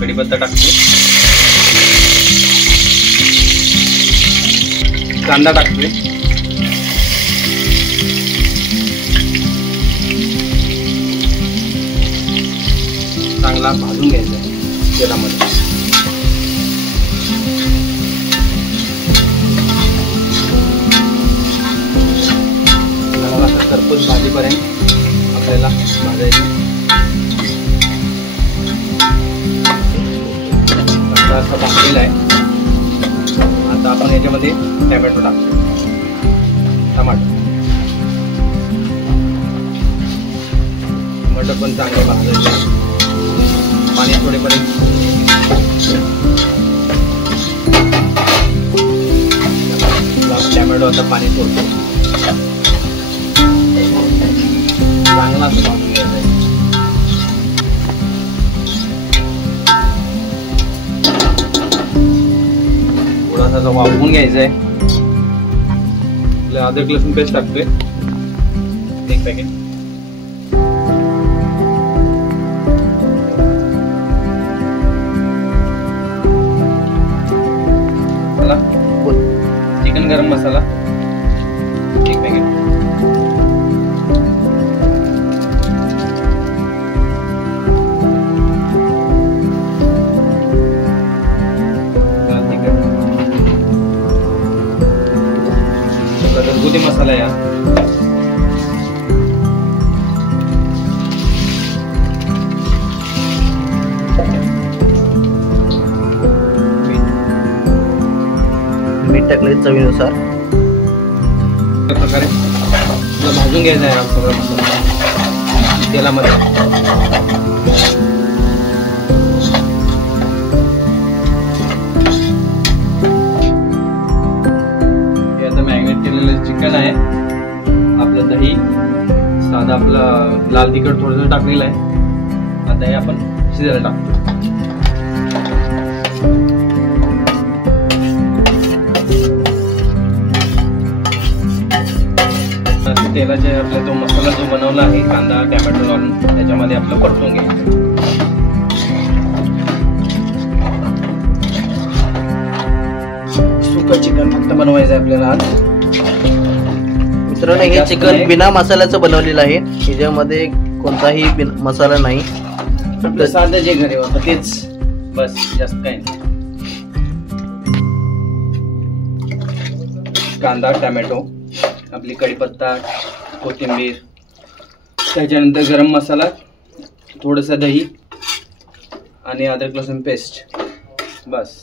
कढीपत्ता टाकते, कांदा टाकते, चांगला भाजून घ्यायचा तेलामध्ये। खरपूस भाजीपर्यंत आपल्याला भाजायचं। असा भाजलेला आहे। आता आपण याच्यामध्ये टोमॅटो टाकतो, टमाटर पण चांगलं भाजायचं, पाणी थोडेपर्यंत। टोमॅटो आता पाणी सोडतो, चांगला असं भाजून घ्यायचं आहे। थोडासा वाफवून घ्यायचा आहे। अद्रक लसूण पेस्ट टाकतोय 1 पॅकेट। चिकन गरम मसाला 1 पॅकेट। घरगुती मसाला या मीठ टाकले चवीनुसार। प्रकारे भाजून घ्यायचा आहे सगळा मसाला तेलामध्ये। मॅरिनेट केलेलं चिकन आहे, आपलं दही, साधा आपलं लाल तिखट थोडंसं टाकलेलं आहे। आता हे आपण शिजायला टाकतो। तेलाचे आपला जो मसाला जो बनवला आहे कांदा टोमॅटो घालून त्याच्यामध्ये आपलं परतून घ्यायचं। सुकं चिकन फक्त बनवायचं आहे आपल्याला आज। मित्रांनो, हे चिकन बिना मसाल्याचं बनवलेलं आहे, याच्यामध्ये कोणताही मसाला नाही, आपलं साधं जे घरी होतं तेच, बस जास्त काही नाही। कांदा टोमॅटो, आपली कढीपत्ता, कोथिंबीर, त्याच्यानंतर गरम मसाला, थोडंसं दही आणि अद्रक लसूण पेस्ट, बस।